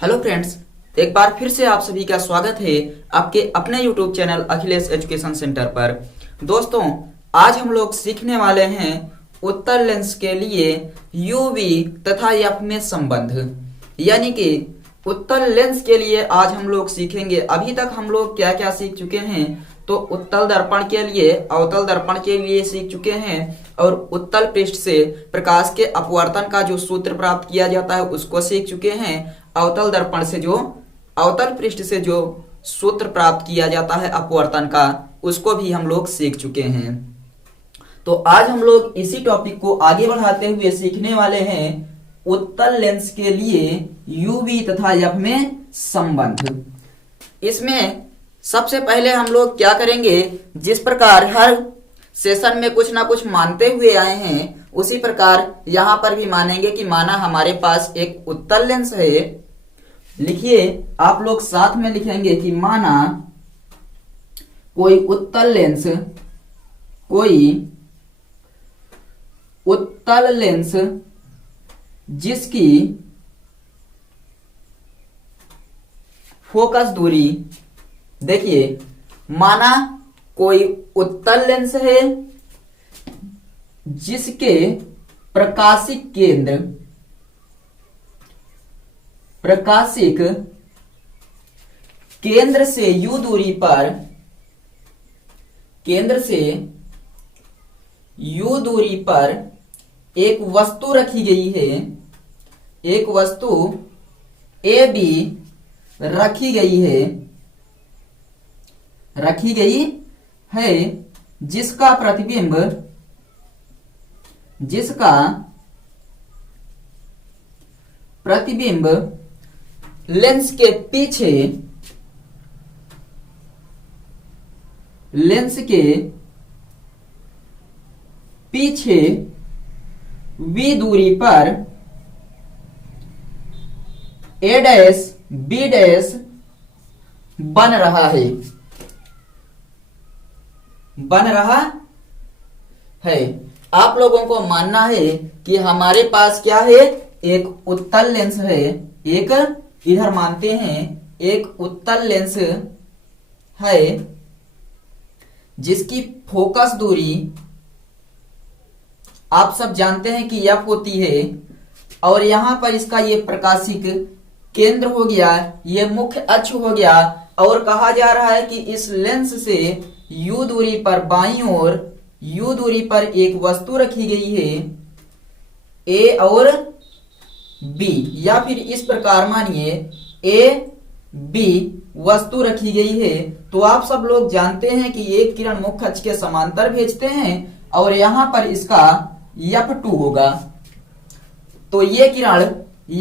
Hello friends, एक बार फिर से आप सभी का स्वागत है आपके अपने YouTube channel Akhilesh education centre पर। दोस्तों, आज हम लोग सीखने वाले हैं उत्तल लेंस के लिए यूवी तथा एफ में संबंध। यानी कि उत्तल लेंस के लिए आज हम लोग सीखेंगे। अभी तक हम लोग क्या क्या सीख चुके हैं, तो उत्तल दर्पण के लिए, अवतल दर्पण के लिए सीख चुके हैं, और उत्तल पृष्ठ से प्रकाश के अपवर्तन का जो सूत्र प्राप्त किया जाता है उसको सीख चुके हैं। अवतल दर्पण से जो अवतल पृष्ठ से जो सूत्र प्राप्त किया जाता है अपवर्तन का, उसको भी हम लोग सीख चुके हैं। तो आज हम लोग इसी टॉपिक को आगे बढ़ाते हुए सीखने वाले हैं उत्तल लेंस के लिए यूवी तथा एफ में संबंध। इसमें सबसे पहले हम लोग क्या करेंगे, जिस प्रकार हर सेशन में कुछ ना कुछ मानते हुए आए हैं, उसी प्रकार यहां पर भी मानेंगे कि माना हमारे पास एक उत्तल लेंस है। लिखिए, आप लोग साथ में लिखेंगे कि माना कोई उत्तल लेंस जिसकी फोकस दूरी, देखिए, माना कोई उत्तल लेंस है जिसके प्रकाशिक केंद्र से यू दूरी पर एक वस्तु रखी गई है, एक वस्तु ए बी रखी गई है जिसका प्रतिबिंब लेंस के पीछे वी दूरी पर ए डैश बी डैश बन रहा है। आप लोगों को मानना है कि हमारे पास क्या है, एक उत्तल लेंस है, एक इधर मानते हैं एक उत्तल लेंस है जिसकी फोकस दूरी आप सब जानते हैं कि एफ होती है, और यहां पर इसका ये प्रकाशिक केंद्र हो गया, ये मुख्य अक्ष हो गया, और कहा जा रहा है कि इस लेंस से यू दूरी पर बाईं ओर यू दूरी पर एक वस्तु रखी गई है ए और बी, या फिर इस प्रकार मानिए ए बी वस्तु रखी गई है। तो आप सब लोग जानते हैं कि एक किरण मुख्य अक्ष के समांतर भेजते हैं, और यहां पर इसका F2 होगा। तो ये किरण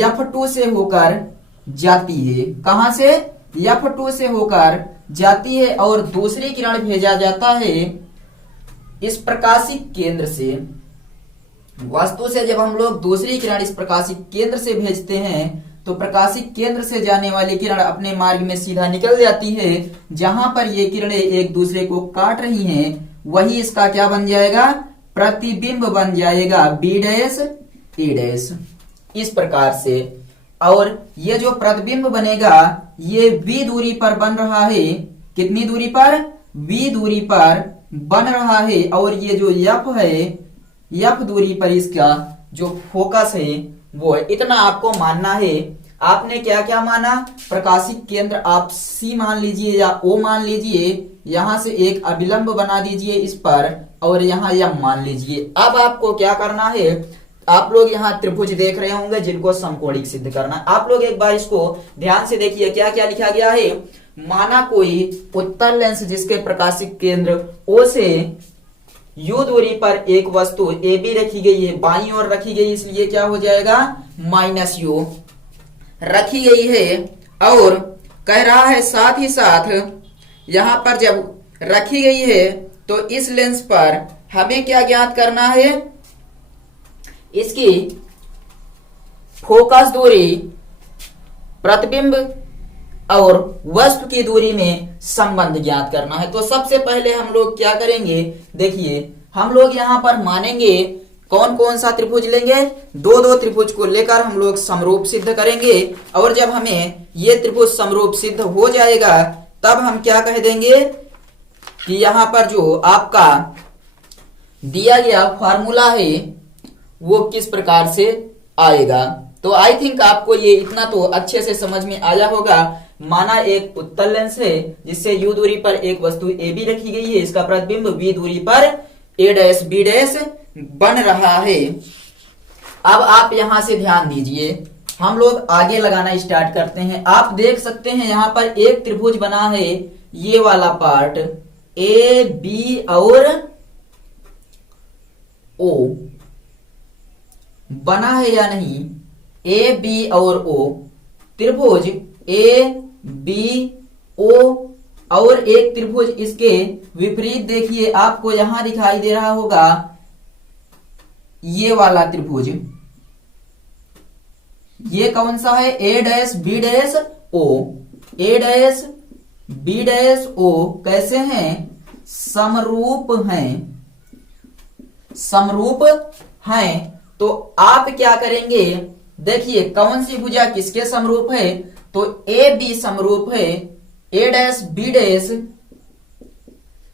F2 से होकर जाती है, कहां से, F2 से होकर जाती है, और दूसरी किरण भेजा जाता है इस प्रकाशिक केंद्र से। वस्तु से जब हम लोग दूसरी किरण इस प्रकाशिक केंद्र से भेजते हैं, तो प्रकाशिक केंद्र से जाने वाली किरण अपने मार्ग में सीधा निकल जाती है। जहां पर ये किरणें एक दूसरे को काट रही हैं, वही इसका क्या बन जाएगा, प्रतिबिंब बन जाएगा, बी डैश ए डैश, इस प्रकार से। और ये जो प्रतिबिंब बनेगा ये वी दूरी पर बन रहा है, कितनी दूरी पर, वी दूरी पर बन रहा है, और ये जो एफ है, एफ दूरी पर इसका जो फोकस है वो है। इतना आपको मानना है। आपने क्या क्या माना, प्रकाशिक केंद्र आप सी मान लीजिए या ओ मान लीजिए, यहां से एक अभिलंब बना दीजिए इस पर, और यहां यह मान लीजिए। अब आपको क्या करना है, आप लोग यहाँ त्रिभुज देख रहे होंगे जिनको समकोणिक सिद्ध करना है। आप लोग एक बार इसको ध्यान से देखिए, क्या क्या लिखा गया है। माना कोई उत्तल लेंस जिसके प्रकाशिक केंद्र ओ से यू दूरी पर एक वस्तु ए बी रखी गई है, बाईं ओर रखी गई, इसलिए क्या हो जाएगा, माइनस यू रखी गई है। और कह रहा है साथ ही साथ यहां पर जब रखी गई है तो इस लेंस पर हमें क्या ज्ञात करना है, इसकी फोकस दूरी प्रतिबिंब और वस्तु की दूरी में संबंध ज्ञात करना है। तो सबसे पहले हम लोग क्या करेंगे, देखिए, हम लोग यहां पर मानेंगे कौन कौन सा त्रिभुज लेंगे? दो दो त्रिभुज को लेकर हम लोग समरूप सिद्ध करेंगे। और जब हमें ये त्रिभुज समरूप सिद्ध हो जाएगा तब हम क्या कह देंगे कि यहां पर जो आपका दिया गया फॉर्मूला है वो किस प्रकार से आएगा। तो आई थिंक आपको ये इतना तो अच्छे से समझ में आया होगा। माना एक उत्तल लेंस है जिससे u दूरी पर एक वस्तु AB रखी गई है, इसका प्रतिबिंब v दूरी पर a डैश b डैश बन रहा है। अब आप यहां से ध्यान दीजिए, हम लोग आगे लगाना स्टार्ट करते हैं। आप देख सकते हैं यहां पर एक त्रिभुज बना है, ये वाला पार्ट ए बी और ओ बना है या नहीं? ए बी और ओ त्रिभुज ए बी ओ और एक त्रिभुज इसके विपरीत देखिए आपको यहां दिखाई दे रहा होगा ये वाला त्रिभुज, ये कौन सा है? ए डैश बी डैश ओ। ए डैश बी डैश ओ कैसे हैं? समरूप हैं, समरूप हैं। तो आप क्या करेंगे? देखिए कौन सी भुजा किसके समरूप है? तो ए बी समरूप है, ए डैश बी डैश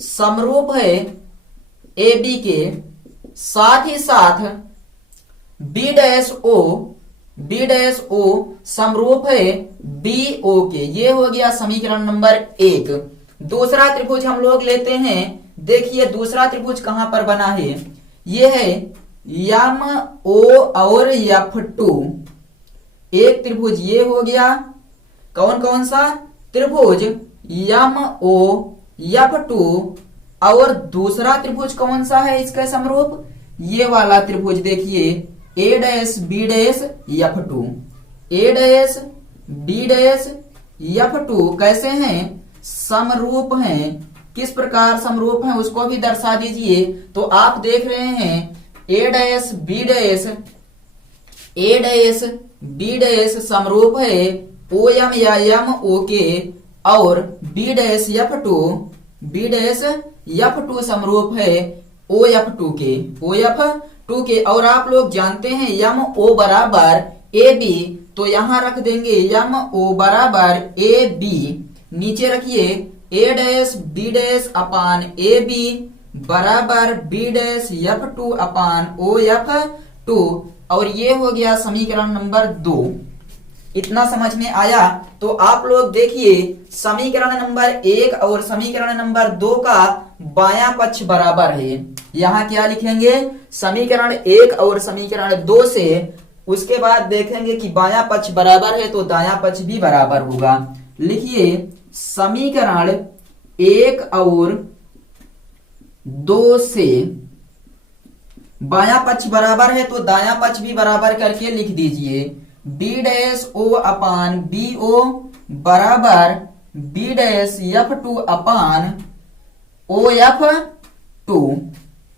समरूप है ए बी के, साथ ही साथ बी डैश ओ समरूप है बी ओ के। ये हो गया समीकरण नंबर 1। दूसरा त्रिभुज हम लोग लेते हैं। देखिए दूसरा त्रिभुज कहां पर बना है? ये है यम ओ और F2। एक त्रिभुज ये हो गया, कौन कौन सा? त्रिभुज यम ओ F2। और दूसरा त्रिभुज कौन सा है इसका समरूप? ये वाला त्रिभुज देखिए ए डैश बी डैश F2। ए डैश बी डैश F2 कैसे हैं? समरूप हैं। किस प्रकार समरूप हैं उसको भी दर्शा दीजिए। तो आप देख रहे हैं ए डैश बी डैश समरूप है ओ एम या एम ओ के, और बी डैश F2 समरूप है ओ F2 के। और आप लोग जानते हैं यम ओ बराबर ए बी, तो यहां रख देंगे यम ओ बराबर ए बी। नीचे रखिए A dash B dash upon A B बराबर B dash F2 upon O F2। और ये हो गया समीकरण नंबर 2। इतना समझ में आया? तो आप लोग देखिए समीकरण नंबर 1 और समीकरण नंबर 2 का बायां पक्ष बराबर है। यहां क्या लिखेंगे? समीकरण 1 और समीकरण 2 से, उसके बाद देखेंगे कि बायां पक्ष बराबर है तो दायां पक्ष भी बराबर होगा। लिखिए समीकरण 1 और 2 से बायां पक्ष बराबर है तो दायां पक्ष भी बराबर करके लिख दीजिए। बी डैश ओ अपान बी ओ बराबर B dash F2 upon O F2।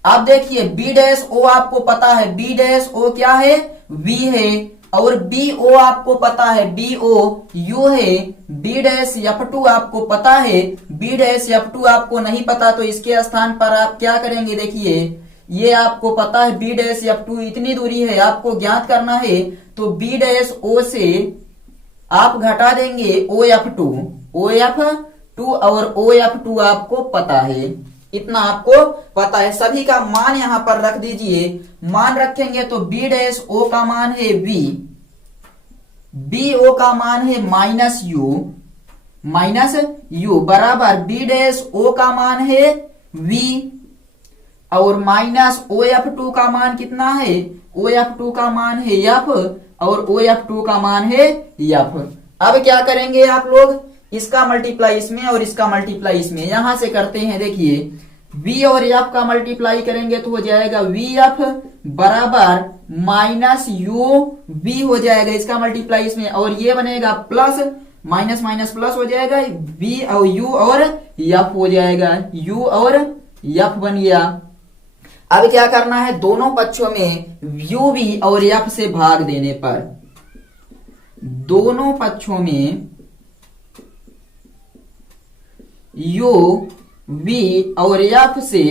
अब देखिए बी डैश ओ आपको पता है, बी डैश ओ क्या है? V है। और बी ओ आपको पता है बी ओ U है। बी डैश F2 आपको पता है, बी डैश F2 आपको नहीं पता तो इसके स्थान पर आप क्या करेंगे? देखिए ये आपको पता है बी डैश F2 इतनी दूरी है, आपको ज्ञात करना है। तो बी डैश ओ से आप घटा देंगे ओ F2 और ओ F2 आपको पता है, इतना आपको पता है। सभी का मान यहां पर रख दीजिए। मान रखेंगे तो बी डैश ओ का मान है V, बी ओ का मान है माइनस U बराबर बी डैश ओ का मान है V और माइनस ओ F2 का मान कितना है? ओ F2 का मान है F और ओ F2 का मान है F। अब क्या करेंगे आप लोग? इसका मल्टीप्लाई इसमें और इसका मल्टीप्लाई इसमें। यहां से करते हैं, देखिए V और F का मल्टीप्लाई करेंगे तो हो जाएगा VF बराबर माइनस UV हो जाएगा, इसका मल्टीप्लाई इसमें। और ये बनेगा प्लस माइनस माइनस प्लस हो जाएगा, V और U और F हो जाएगा, U और F बन गया। अब क्या करना है? दोनों पक्षों में UV और F से भाग देने पर, दोनों पक्षों में UV और F से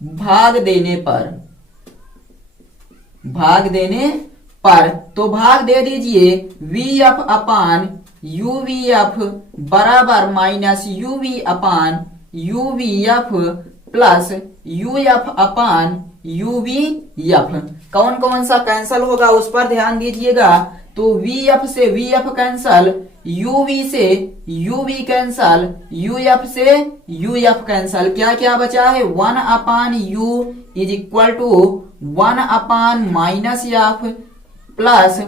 भाग देने पर भाग देने पर, तो भाग दे दीजिए V F upon U V F बराबर minus U V upon U V F plus U F upon U V F. कौन कौन सा कैंसल होगा उस पर ध्यान दीजिएगा। तो वी एफ से V F cancel, U V से U V cancel, U F से यू एफ कैंसल। क्या क्या बचा है, 1 upon U is equal to 1 upon minus F plus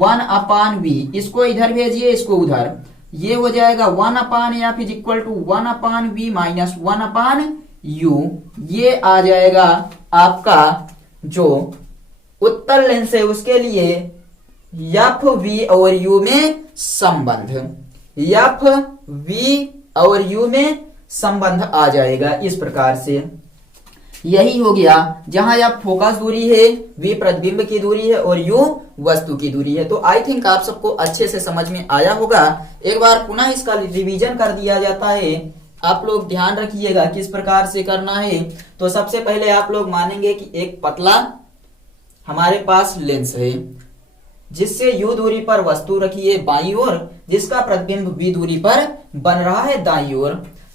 1 upon V. इसको इधर भेजिए, इसको उधर, ये हो जाएगा 1 upon F is equal to 1 upon V minus 1 upon U. ये आ जाएगा आपका जो उत्तर लेंस है उसके लिए एफ वी और यू में संबंध, एफ वी और यू में संबंध आ जाएगा इस प्रकार से। यही हो गया जहां एफ फोकस दूरी है, वी प्रतिबिंब की दूरी है और यू वस्तु की दूरी है। तो आई थिंक आप सबको अच्छे से समझ में आया होगा। एक बार पुनः इसका रिवीजन कर दिया जाता है, आप लोग ध्यान रखिएगा किस प्रकार से करना है। तो सबसे पहले आप लोग मानेंगे कि एक पतला हमारे पास लेंस है जिससे यू दूरी पर वस्तु रखी है बाईं ओर, जिसका प्रतिबिंब वी दूरी पर बन रहा है दाईं ओर।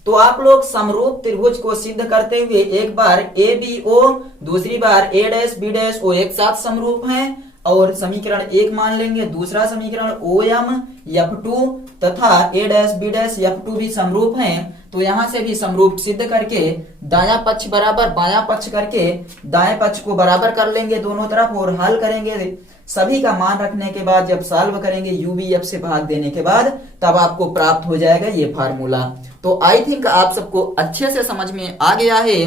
तो आप लोग समरूप त्रिभुज को सिद्ध करते हुए एक बार ए बी ओ, दूसरी बार ए डैश बी डैश ओ एक साथ समरूप हैं और समीकरण 1 मान लेंगे। दूसरा समीकरण ओ एम F2 तथा ए डैश बी डैश F2 भी समरूप हैं। तो यहां से भी समरूप सिद्ध करके दायां पक्ष बराबर बायां पक्ष करके दाएं पक्ष को बराबर कर लेंगे दोनों तरफ और हल करेंगे। सभी का मान रखने के बाद जब सॉल्व करेंगे यूवीएफ से भाग देने के बाद, तब आपको प्राप्त हो जाएगा ये फार्मूला। तो आई थिंक आप सबको अच्छे से समझ में आ गया है।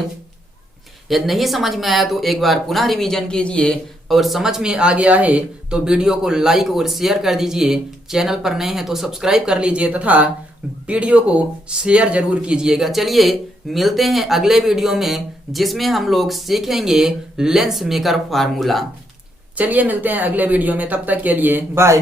यदि नहीं समझ में आया तो एक बार पुनः रिवीजन कीजिए, और समझ में आ गया है तो वीडियो को लाइक और शेयर कर दीजिए। चैनल पर नए हैं तो सब्सक्राइब कर लीजिए तथा वीडियो को शेयर जरूर कीजिएगा। चलिए मिलते हैं अगले वीडियो में, जिसमें हम लोग सीखेंगे लेंस मेकर फार्मूला। चलिए मिलते हैं अगले वीडियो में, तब तक के लिए बाय।